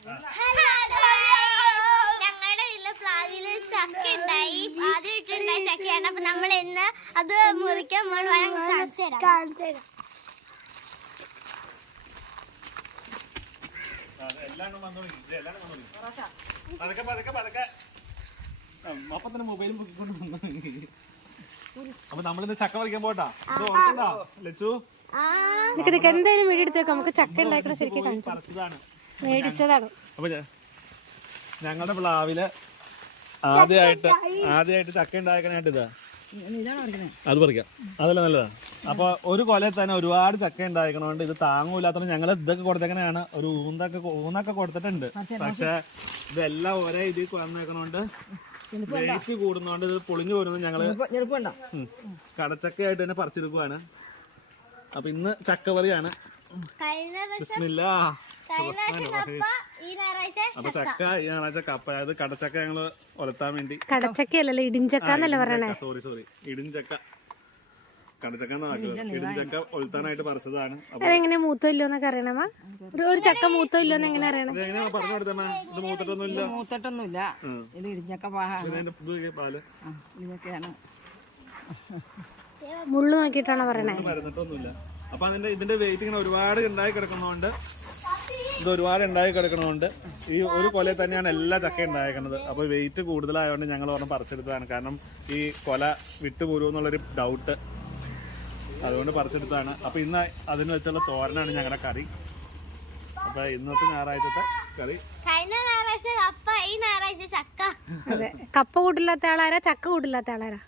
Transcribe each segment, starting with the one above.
ഞങ്ങളുടെ വീട്ടിലെ പ്ലാവില് ചക്ക ഉണ്ടായി, ആദ്യമായിട്ടുണ്ടായ ചക്കയാണ്. അപ്പൊ നമ്മൾ ഇന്ന് അത് മുറിക്കാൻ കാണിച്ചു തരാം. അപ്പൊ നമ്മളിന്ന് ചക്ക പറിക്കാൻ പോട്ടാ. ലച്ചു എന്തായാലും വീഡിയോ എടുത്തേക്ക് നമുക്ക് ചക്ക ഉണ്ടാക്കണ ശരിക്കും കാണിച്ചു. മേടിച്ചതാണ്. അപ്പൊ ഞങ്ങളുടെ പ്ലാവില് ആദ്യമായിട്ട് ചക്ക ഉണ്ടാക്കണായിട്ട് ഇതാ, അത് പറിക്കാം. അതല്ല നല്ലതാ. അപ്പൊ ഒരു കൊലയിൽ തന്നെ ഒരുപാട് ചക്ക ഉണ്ടാക്കണോണ്ട് ഇത് താങ്ങൂലാത്ത ഞങ്ങൾ ഇതൊക്കെ കൊടുത്തേക്കണാണ്. ഒരു ഊന്നൊക്കെ കൊടുത്തിട്ടുണ്ട്. പക്ഷെ ഇതെല്ലാം ഒരേ ഇതിൽ വന്നേക്കണോണ്ട് വെയിറ്റ് കൂടുന്നോണ്ട് ഇത് പൊളിഞ്ഞു പോരുന്നത് ഞങ്ങള് കടച്ചക്കയായിട്ട് തന്നെ പറിച്ചെടുക്കുവാണ്. അപ്പൊ ഇന്ന് ചക്കവറിയാണ്. അപ്പൊ ചക്ക ഈ ഞായറാഴ്ച കപ്പ, അതായത് കടച്ചക്ക ഞങ്ങള് ഒലത്താൻ വേണ്ടി. കടച്ചക്കയല്ലല്ലോ, ഇടിഞ്ചക്ക എന്നല്ലേ പറയണേ. സോറി ഇടിഞ്ചക്ക, കടച്ചക്ക ഇടിഞ്ചക്ക ഒലത്താനായിട്ട് പറിച്ചതാണ്. അതെങ്ങനെ മൂത്തോ ഇല്ലോന്നൊക്കെ അറിയണമാ? ഒരു ചക്ക മൂത്തോ ഇല്ലോന്ന് എങ്ങനെ അറിയണം? എങ്ങനെയാണ് പറഞ്ഞു കൊടുത്തമ്മ? ഇത് മൂത്തിട്ടൊന്നുമില്ല. ഇത് ഇടിഞ്ഞക്ക പാല് ഇതൊക്കെയാണ് മുള്ളു നോക്കിട്ടാണോ പറയണേ? മരുന്നിട്ടൊന്നുമില്ല. അപ്പൊ ഇതിന്റെ വെയിറ്റ് ഇങ്ങനെ ഒരുപാട് ഉണ്ടായി കിടക്കുന്നോണ്ട് ഈ ഒരു കൊലയിൽ തന്നെയാണ് എല്ലാ ചക്ക ഉണ്ടായിരിക്കുന്നത്. അപ്പൊ വെയിറ്റ് കൂടുതലായതുകൊണ്ട് ഞങ്ങൾ പറഞ്ഞ് പറിച്ചെടുത്തതാണ്. കാരണം ഈ കൊല വിട്ടുപോരുമെന്നുള്ളൊരു ഡൗട്ട്, അതുകൊണ്ട് പറിച്ചെടുത്താണ്. അപ്പൊ ഇന്ന് അതിന് വെച്ചുള്ള തോരനാണ് ഞങ്ങളുടെ കറി. അപ്പൊ ഇന്നത്തെ ഞായറാഴ്ചത്തെ കറി. അതെ, കപ്പ കൂട്ടില്ലാത്ത ആളാരാ, ചക്ക കൂട്ടില്ലാത്ത ആളാരാ?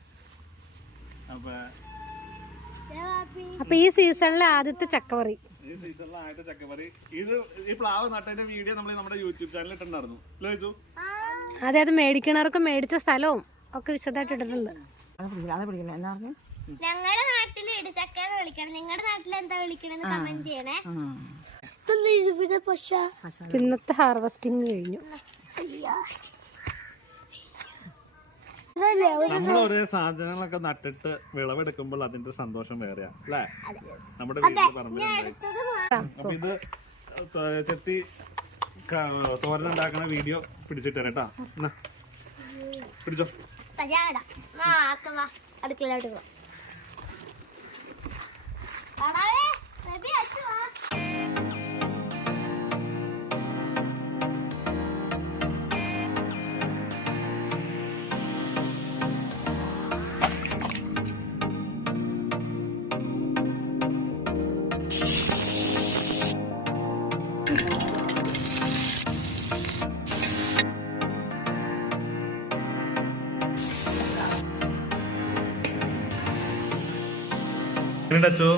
അപ്പൊ ഈ സീസണിലെ ആദ്യത്തെ ചക്കവറി. ഇത് ഈ പ്ലാവ് നട്ടതിന്റെ വീഡിയോ നമ്മൾ നമ്മുടെ യൂട്യൂബ് ചാനലിൽ ഇട്ടുണ്ടായിരുന്നു. അതെ, അത് മേടിക്കണവർക്കും മേടിച്ച സ്ഥലവും ഒക്കെ വിശദമായിട്ട് ഇട്ടിട്ടുണ്ട്. ഞങ്ങളുടെ നാട്ടിൽ ഇടിച്ചക്കന്ന് വിളിക്കണം, നിങ്ങളുടെ നാട്ടിൽ എന്താ വിളിക്കണെന്ന് കമന്റ് ചെയ്യണേ. ഇന്നത്തെ ഹാർവെസ്റ്റിംഗ് കഴിഞ്ഞു. നമ്മൾ ഓരോ സാധനങ്ങളൊക്കെ നട്ടിട്ട് വിളവെടുക്കുമ്പോൾ അതിന്റെ സന്തോഷം വേറെയാ അല്ലേ? നമ്മുടെ വീട്ടിൽ പറമ്പിലുണ്ടായി. അപ്പൊ ഇത് ചെത്തി തോരനുണ്ടാക്കുന്ന വീഡിയോ പിടിച്ചിട്ട് തരാം കേട്ടോ. പിടിച്ചോ. അടുക്കളയിലോട്ട് പോ. ടച്ചു